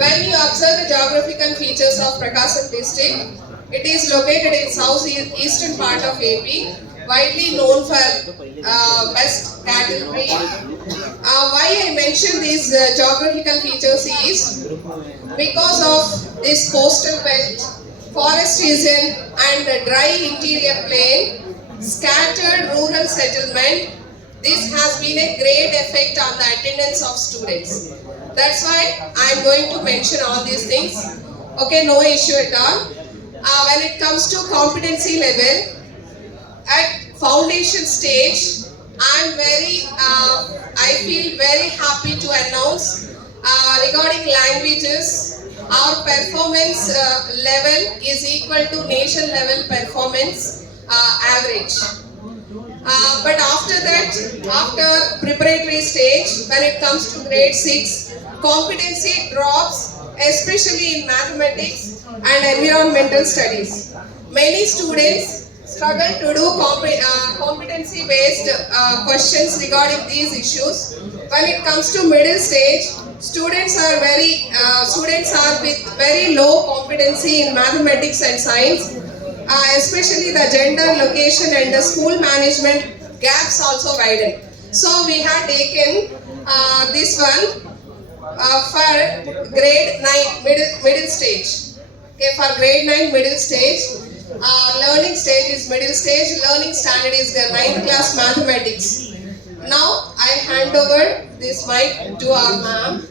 When you observe the geographical features of Prakasam district, it is located in southeastern part of AP, widely known for best cattle breed. Why I mention these geographical features is because of this coastal belt, forest region and the dry interior plain, scattered rural settlement, this has been a great effect on the attendance of students. That's why I am going to mention all these things. Okay, no issue at all. When it comes to competency level, at foundation stage, I feel very happy to announce regarding languages, our performance level is equal to nation level performance average. But after that, after preparatory stage, when it comes to grade 6, competency drops, especially in mathematics and environmental studies. Many students struggle to do competency-based questions regarding these issues. When it comes to middle stage, students are with very low competency in mathematics and science. Especially the gender, location and the school management gaps also widen. So we have taken this one for grade 9 middle stage. Okay, for grade 9 middle stage, learning stage is middle stage, learning standard is the 9th class mathematics. Now I hand over this mic to our ma'am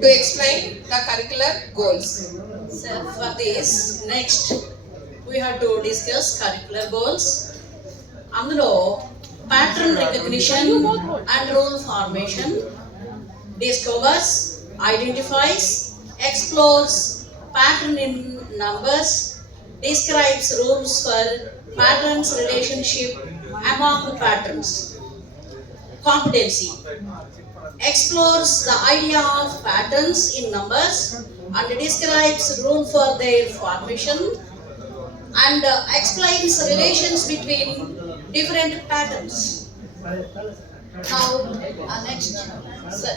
to explain the curricular goals. So for this, next we have to discuss curricular goals. అందులో pattern recognition and rule formation, discovers, identifies, explores pattern in numbers, describes rules for patterns relationship among the patterns. Competency explores the idea of patterns in numbers and describes rule for their formation and explains relations between different patterns. Now, next. Sir.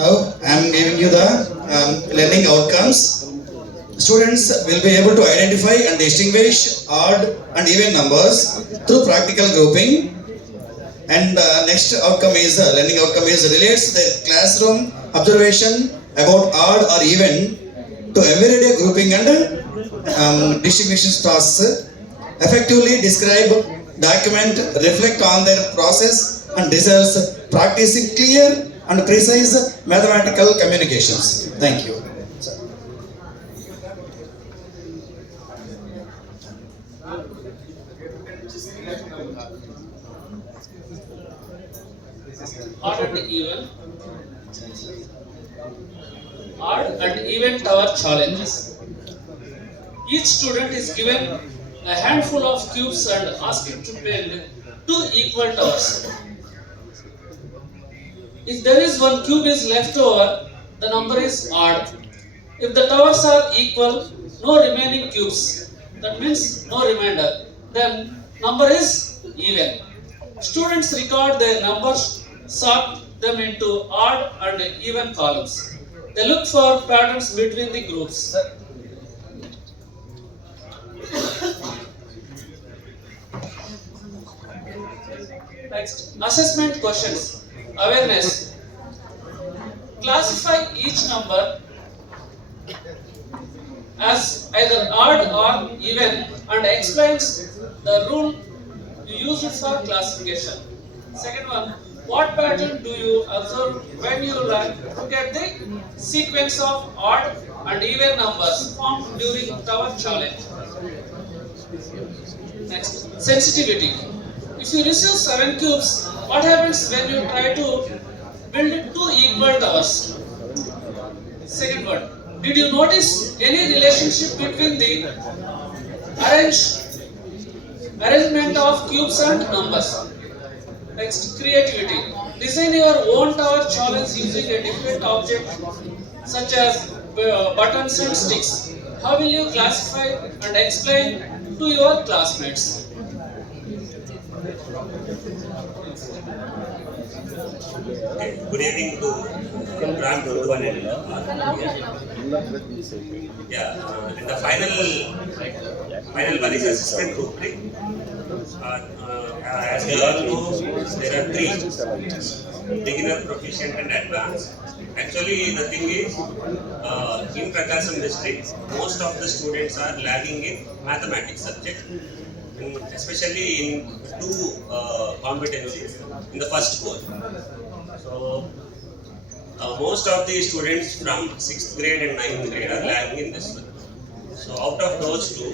Now I am giving you the learning outcomes. Students will be able to identify and distinguish odd and even numbers through practical grouping. And next outcome is learning outcome is relates their classroom observation about odd or even to everyday grouping and distinguishing tasks. Effectively describe, document, reflect on their process and results, practicing clear and precise mathematical communications. Thank you. Odd and even. Odd and even tower challenges. Each student is given a handful of cubes and asked to build 2 equal towers. If there is one cube is left over, the number is odd. If the towers are equal, no remaining cubes. That means no remainder. Then number is even. Students record their numbers, sort them into odd and even columns. They look for patterns between the groups. Next, assessment questions. Awareness. Classify each number as either odd or even and explains the rule you used for classification. Second one, what pattern do you observe when you look at the sequence of odd and even numbers formed during tower challenge? Next, sensitivity. If you receive 7 cubes, what happens when you try to build 2 equal towers? Second one, did you notice any relationship between the arrangement of cubes and numbers? Next, creativity. Design your own tower challenge using a different object such as buttons and sticks. How will you classify and explain to your classmates? Good evening to draft code one and and the final one is assessment rubric. As we all know, there are three: beginner, proficient, and advanced. Actually, the thing is, in Prakasam district, most of the students are lagging in mathematics subject, and especially in two competencies in the first core. So, most of the students from 6th grade and 9th grade are lagging in this one. So, out of those two,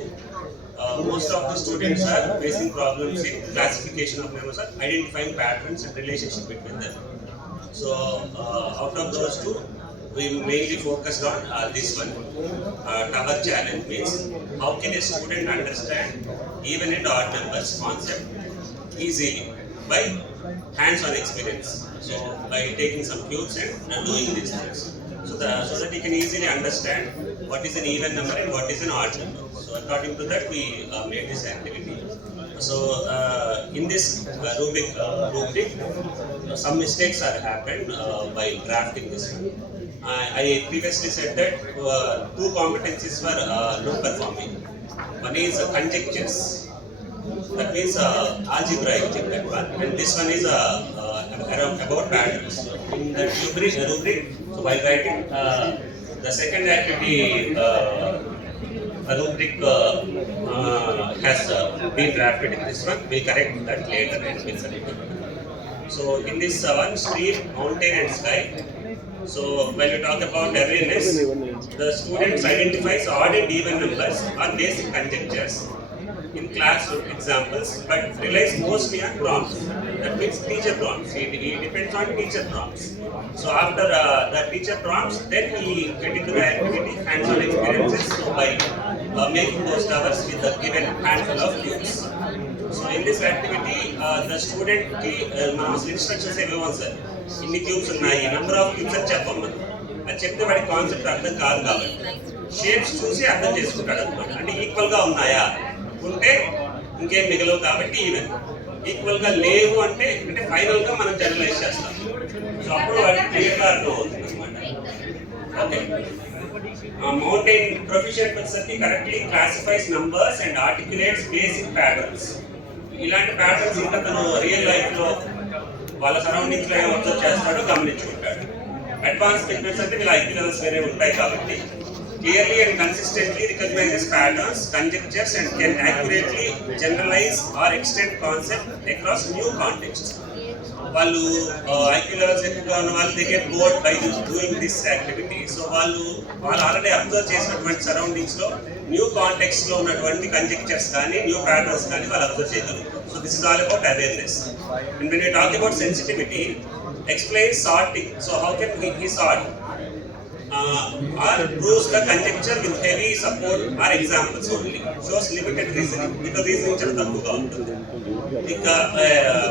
most of the students are facing problems in classification of numbers, identifying patterns and relationship between them. So, out of those two, we mainly focused on this one. Tower challenge means how can a student understand even and odd numbers concept easily by hands-on experience. So, by taking some cubes and doing these things. So that you can easily understand what is an even number and what is an odd number. So according to that, we made this activity. So in this rubric, some mistakes are happened while drafting this one. I previously said that two competencies were low performing. One is conjectures. That means algebra, I think that one. And this one is about patterns. In the rubric, so while writing the second activity, rubric has been drafted in this one. We'll correct that later and we'll submit it. So in this one, stream, mountain and sky. So when we talk about awareness, the students identifies odd and even numbers or basic conjectures in classroom examples, but relies mostly on prompts. That means teacher prompts. It depends on teacher prompts. So after the teacher prompts, then we get into the activity, hands-on experiences. So by making those towers with the given handful of cubes. So in this activity, the student instructions everyone sir. In the cubes number of cubes అని చెప్పమని అది చెప్తే వాడి concept అర్థం కాదు కాబట్టి shapes చూసి అర్థం చేసుకుంటాడు అనమాట. అంటే ఈక్వల్ గా ఉన్నాయా, ఉంటే ఇంకేం మిగలవు కాబట్టి ఈవెన్, ఈక్వల్ గా లేవు అంటే ఫైనల్ గా మనం జనరలైజ్ చేస్తాం. సో అప్పుడు వాడికి క్లియర్ గా అర్థం అవుతుంది అనమాట. ఓకే, మౌంటైన్ ప్రొఫిషియెంట్ వచ్చేసరికి correctly classifies numbers and articulates basic patterns. ఇలాంటి ప్యాటర్న్స్ ఇంకా తను రియల్ లైఫ్ లో వాళ్ళ సరౌండింగ్స్ లో ఏం అబ్జర్వ్ చేస్తాడో గమనించుకుంటాడు. అడ్వాన్స్ ఫిట్నెస్ అంటే వీళ్ళ ఐక్యూ లెవెల్స్ వేరే ఉంటాయి కాబట్టి clearly and consistently recognizes patterns, conjectures and can accurately generalize or extend concept across new contexts. వాళ్ళు ఐక్యూ లెవెల్స్ ఎక్కువగా ఉన్న వాళ్ళు they get bored by doing this activity. So వాళ్ళు ఆల్రెడీ అబ్జర్వ్ చేసినటువంటి సరౌండింగ్స్ లో న్యూ కాంటెక్స్ట్ లో ఉన్నటువంటి కంజెక్చర్స్ కానీ న్యూ ప్యాటర్న్స్ కానీ వాళ్ళు అబ్జర్వ్ చేయగలుగుతారు. So this is all about awareness. And when you talk about sensitivity, explains sorting. So how can we sort? Or proves the conjecture with heavy support or examples only. Shows limited reasoning. Because reasoning చాలా తక్కువగా ఉంటుంది. ఇంకా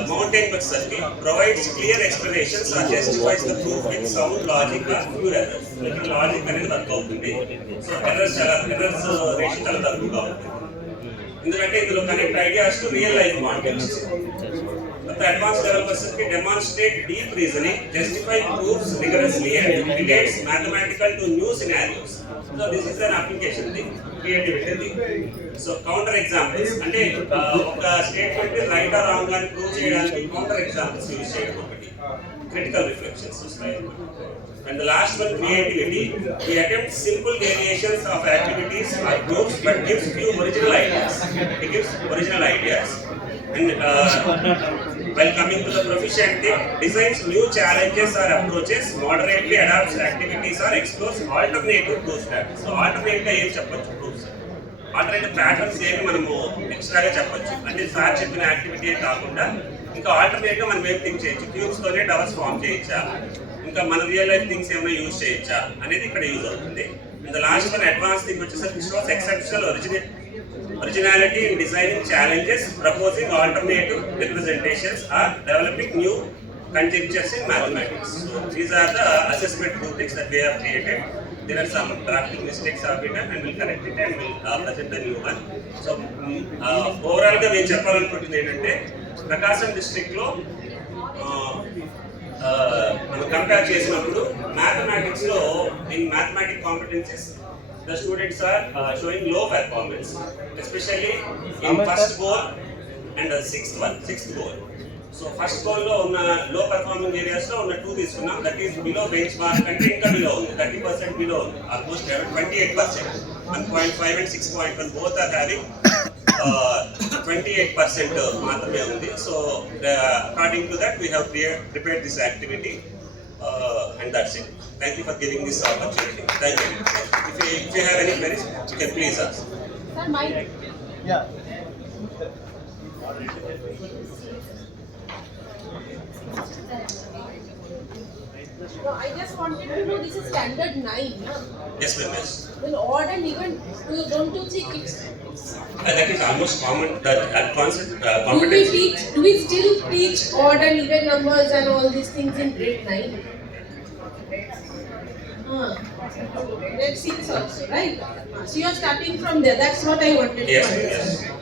mountain వచ్చేసరికి provides clear explanations or justifies the proof with sound logic or few errors. Logic అనేది work అవుతుంది. So errors ratio చాలా తక్కువగా ఉంటుంది. ఎందుకంటే ఇందులో connect ideas to real life context. The advanced level person can demonstrate deep reasoning, justify proofs rigorously and relates mathematical to new scenarios. So this is an application thing, creativity thing. So counter examples, అంటే ఒక statement right are wrong అని prove చేయడానికి counter examples use చేయడం ఒకటి. Critical reflections వస్తాయి. And the last one, creativity. We attempt simple variations of activities or groups, but gives few original ideas. It gives original ideas. And while coming to the proficiency, designs new challenges or approaches, moderately adapts activities or explores alternative proof patterns. So alternate గా ఏం చెప్పొచ్చు proofs? Alternative patterns ఏమి మనము ఎక్స్ట్రాగా చెప్పొచ్చు. అంటే sir చెప్పిన activity కాకుండా ఇంకా ఆల్టర్నేట్ గా మనం ఏం థింక్ చేయొచ్చు. క్యూబ్స్ తోనే టవర్స్ ఫామ్ చేయొచ్చా, ఇంకా మన రియల్ లైఫ్ థింగ్స్ ఏమైనా యూజ్ చేయొచ్చా అనేది ఇక్కడ యూజ్ అవుతుంది. And the last one advance thing వచ్చేసరికి shows exceptional originality in designing challenges, proposing alternative representations or developing new conjectures in mathematics. So these are the assessment rubrics that we have created. There are some drafting mistakes have been done and we'll correct it and we'll present the new one. So overall గా నేను చెప్పాలనుకుంటుంది ఏంటంటే ప్రకాశం district లో మనం compare చేసినప్పుడు మ్యాథమెటిక్స్లో in mathematic competencies the students are showing low performance, especially in first goal and the sixth goal. So first goal lo unna low performing areas lo unna 2 తీసుకున్నాం, that is below benchmark అంటే ఇంకా below ఉంది, 30% below ఉంది, almost 28%. 1.5 and 6.1 both are having 28% మాత్రమే ఉంది. So according to that we have prepared this activity. And that's it. Thank you for giving this opportunity. Thank you. If you have any queries, you can please ask. Sir, my No, I just wanted to know, this is standard 9, no? Yes, ma'am. Yes. Then odd and even, don't you think it's That is almost common. That advanced competence. do we still teach odd and even numbers and all these things in grade 9? Grade 6 also, right? So you are starting from there. That's what I wanted Yes, to ma'am. understand. Yes.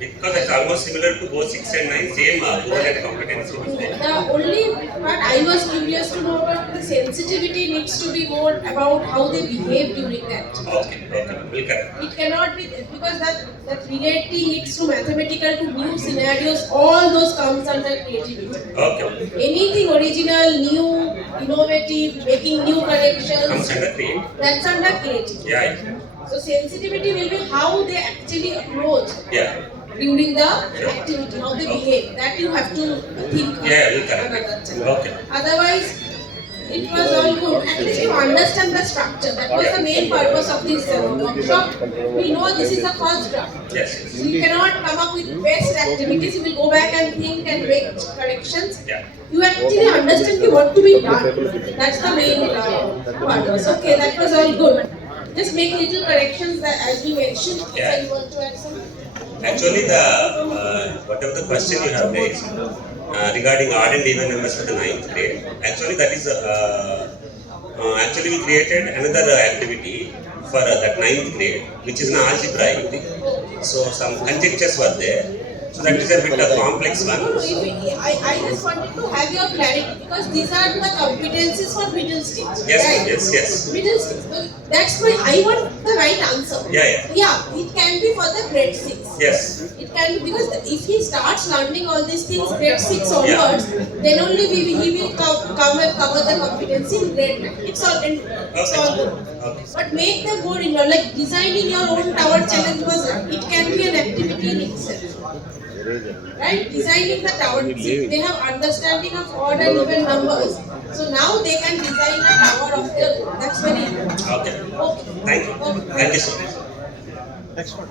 Because it's almost similar to both 6 and 9, same goal and competency was there. The only part I was curious to know about, the sensitivity needs to be more about how they behave during that. Okay. We'll correct. It cannot be, because that relating it to mathematical to new scenarios, all those comes under creativity. Okay. Anything original, new, innovative, making new connections, Comes under create. that's under creativity. Yeah. So sensitivity will be how they actually approach Yeah. during the activity, how they behave. That you have to think Yeah, we'll correct. another time. Okay. Otherwise, it was all good. At least you understand the structure. That was the main purpose of this workshop. We know this is the first draft. Yes. So you cannot come up with best activities. You will go back and think and make corrections. Yeah. You actually understand what to be done. That's the main purpose. Okay, that was all good. Just make little corrections that, as we mentioned. Yeah. So you want to add something? Actually, the whatever the question you have raised regarding odd and even numbers for the 9th grade, actually that is actually we created another activity for that 9th grade, which is an algebra activity. So some conjectures were there. So that is a bit a complex one. No, I just wanted to have your clarity, because these are the competencies for middle stage. Yes, right? yes. Middle stage. So that's why I want the right answer. Yeah. Yeah, it can be for the grade 6. Yes. It can be, because if he starts learning all these things grade 6 onwards, then only he will come and cover the competency in grade 9. It's all good. Okay. But make them more involved. Like designing your own tower challenge was, it can be an activity in itself. Right? Designing the tower. See, they have understanding of odd and even numbers. So now they can design a tower of their own. That's very important. Okay. Okay. Thank you. Okay. Thank you so much.